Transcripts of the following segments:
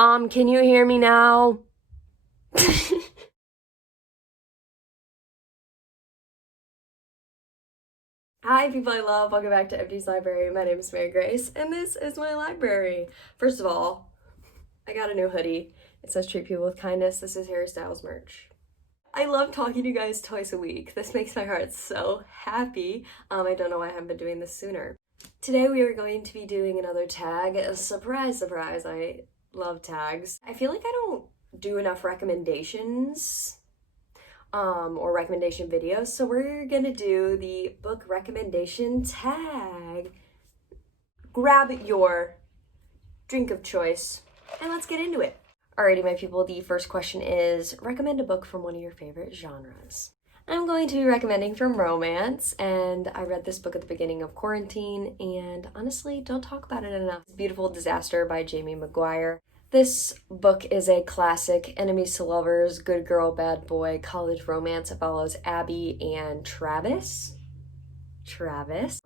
Mom, can you hear me now? Hi, people I love. Welcome back to MD's Library. My name is Mary Grace, and this is my library. First of all, I got a new hoodie. It says treat people with kindness. This is Harry Styles merch. I love talking to you guys twice a week. This makes my heart so happy. I don't know why I haven't been doing this sooner. Today we are going to be doing another tag. Surprise, surprise, I love tags. I feel like I don't do enough recommendations or recommendation videos, so we're gonna do the book recommendation tag. Grab your drink of choice and let's get into it. Alrighty, my people, the first question is recommend a book from one of your favorite genres. I'm going to be recommending from romance, and I read this book at the beginning of quarantine, and honestly, don't talk about it enough. Beautiful Disaster by Jamie McGuire. This book is a classic enemies to lovers, good girl, bad boy, college romance. It follows Abby and Travis. Travis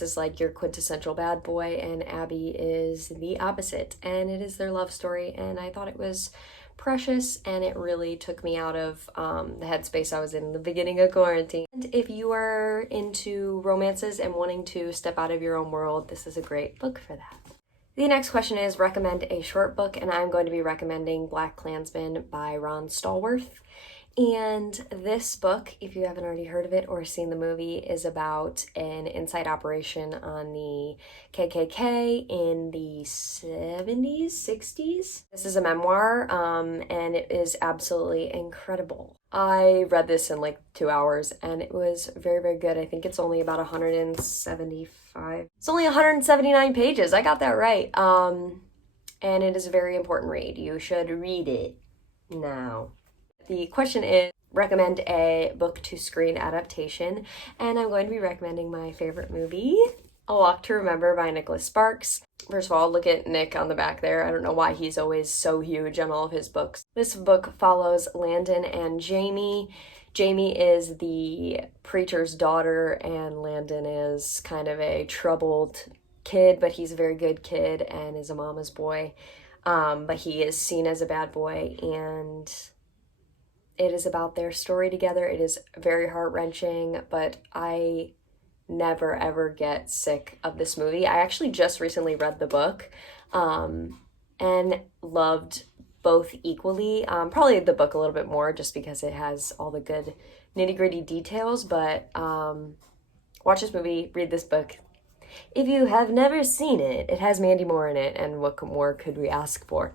is like your quintessential bad boy, and Abby is the opposite, and it is their love story, and I thought it was precious, and it really took me out of the headspace I was in the beginning of quarantine. And if you are into romances and wanting to step out of your own world, this is a great book for that. The next question is recommend a short book, and I'm going to be recommending Black Klansman by Ron Stallworth. And this book, if you haven't already heard of it or seen the movie, is about an inside operation on the KKK in the 70s, 60s. This is a memoir, and it is absolutely incredible. I read this in like 2 hours, and it was very, very good. I think it's only about 175. It's only 179 pages. I got that right. And it is a very important read. You should read it now. The question is, recommend a book to screen adaptation, and I'm going to be recommending my favorite movie, A Walk to Remember by Nicholas Sparks. First of all, look at Nick on the back there. I don't know why he's always so huge on all of his books. This book follows Landon and Jamie. Jamie is the preacher's daughter, and Landon is kind of a troubled kid, but he's a very good kid and is a mama's boy. But he is seen as a bad boy, and it is about their story together. It is very heart-wrenching, but I never ever get sick of this movie. I actually just recently read the book and loved both equally. Probably the book a little bit more just because it has all the good nitty-gritty details, but watch this movie, read this book. If you have never seen it, it has Mandy Moore in it, and what more could we ask for?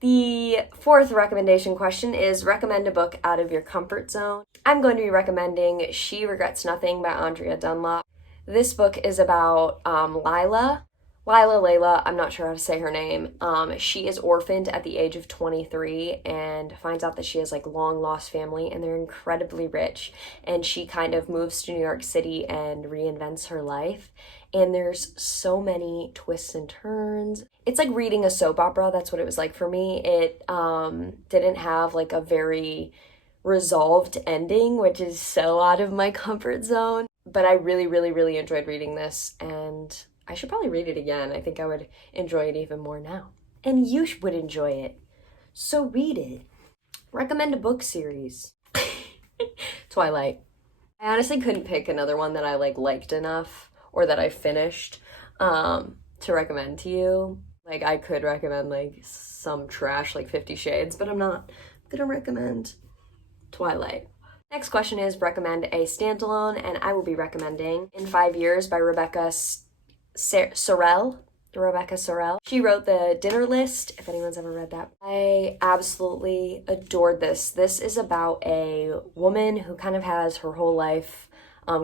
The fourth recommendation question is recommend a book out of your comfort zone. I'm going to be recommending She Regrets Nothing by Andrea Dunlop. This book is about Layla, I'm not sure how to say her name. She is orphaned at the age of 23 and finds out that she has like long lost family, and they're incredibly rich, and she kind of moves to New York City and reinvents her life. And there's so many twists and turns. It's like reading a soap opera. That's what it was like for me. It didn't have like a very resolved ending, which is so out of my comfort zone. But I really, really, really enjoyed reading this, and I should probably read it again. I think I would enjoy it even more now. And you would enjoy it. So read it. Recommend a book series. Twilight. I honestly couldn't pick another one that I liked enough or that I finished to recommend to you. Like, I could recommend like some trash like 50 Shades, but I'm not gonna recommend Twilight. Next question is recommend a standalone, and I will be recommending In 5 Years by Rebecca Sorrell. She wrote The Dinner List, if anyone's ever read that. I absolutely adored this. This is about a woman who kind of has her whole life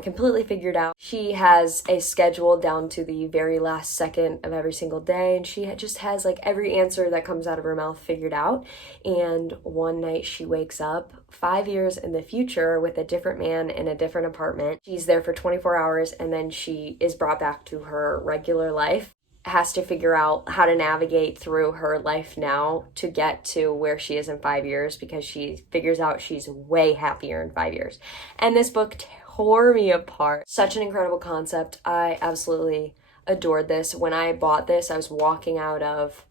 completely figured out. She has a schedule down to the very last second of every single day, and she just has like every answer that comes out of her mouth figured out. And one night she wakes up 5 years in the future with a different man in a different apartment. She's there for 24 hours, and then she is brought back to her regular life. Has to figure out how to navigate through her life now to get to where she is in 5 years, because she figures out she's way happier in 5 years. And this book tore me apart. Such an incredible concept. I absolutely adored this. When I bought this, I was walking out of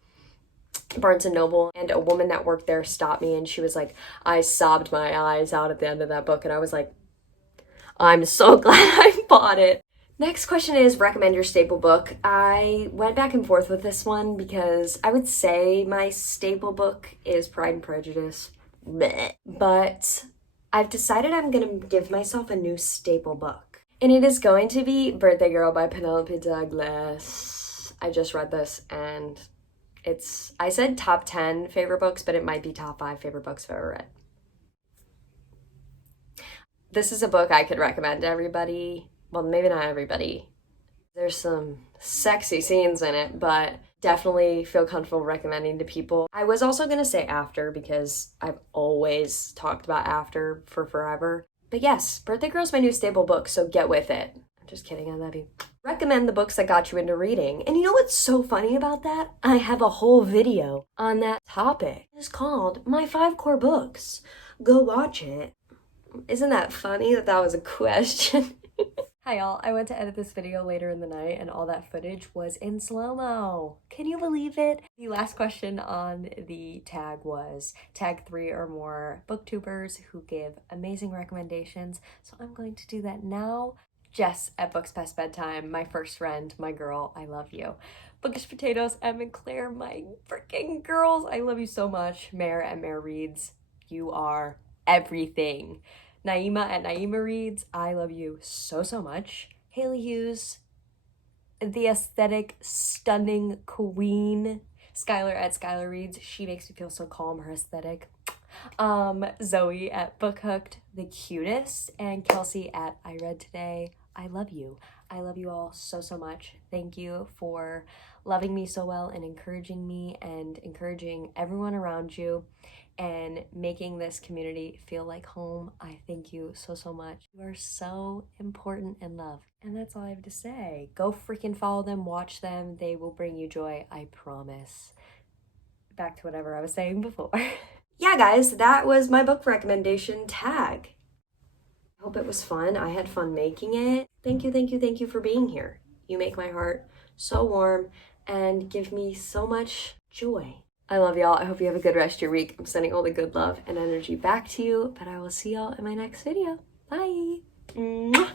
Barnes and Noble, and a woman that worked there stopped me and she was like, I sobbed my eyes out at the end of that book, and I was like, I'm so glad I bought it. Next question is recommend your staple book. I went back and forth with this one because I would say my staple book is Pride and Prejudice. Bleh. But I've decided I'm gonna give myself a new staple book. And it is going to be Birthday Girl by Penelope Douglas. I just read this and I said top 10 favorite books, but it might be top 5 favorite books I've ever read. This is a book I could recommend to everybody. Well, maybe not everybody. There's some sexy scenes in it, but definitely feel comfortable recommending to people. I was also gonna say After because I've always talked about After for forever. But yes, Birthday Girl's my new staple book, so get with it. I'm just kidding, I love you. Recommend the books that got you into reading. And you know what's so funny about that? I have a whole video on that topic. It's called My 5 Core Books. Go watch it. Isn't that funny that that was a question? Hi y'all, I went to edit this video later in the night and all that footage was in slow-mo. Can you believe it? The last question on the tag was tag 3 or more booktubers who give amazing recommendations. So I'm going to do that now. Jess at Books Past Bedtime, my first friend, my girl, I love you. Bookish Potatoes, Em and Claire, my freaking girls, I love you so much. Mare at Mare Reads, you are everything. Nayema at Nayema Reads, I love you so, so much. Hailey Hughes, the aesthetic, stunning queen. Skyler at Skyler Reads, she makes me feel so calm, her aesthetic. Zoey at Book Hooked, the cutest. And Kelsey at I Read Today, I love you. I love you all so, so much. Thank you for loving me so well and encouraging me and encouraging everyone around you and making this community feel like home. I thank you so, so much. You are so important and loved. And that's all I have to say. Go freaking follow them, watch them. They will bring you joy, I promise. Back to whatever I was saying before. Yeah, guys, that was my book recommendation tag. I hope it was fun. I had fun making it. Thank you, thank you, thank you for being here. You make my heart so warm and give me so much joy. I love y'all. I hope you have a good rest of your week. I'm sending all the good love and energy back to you, but I will see y'all in my next video. Bye. Mwah.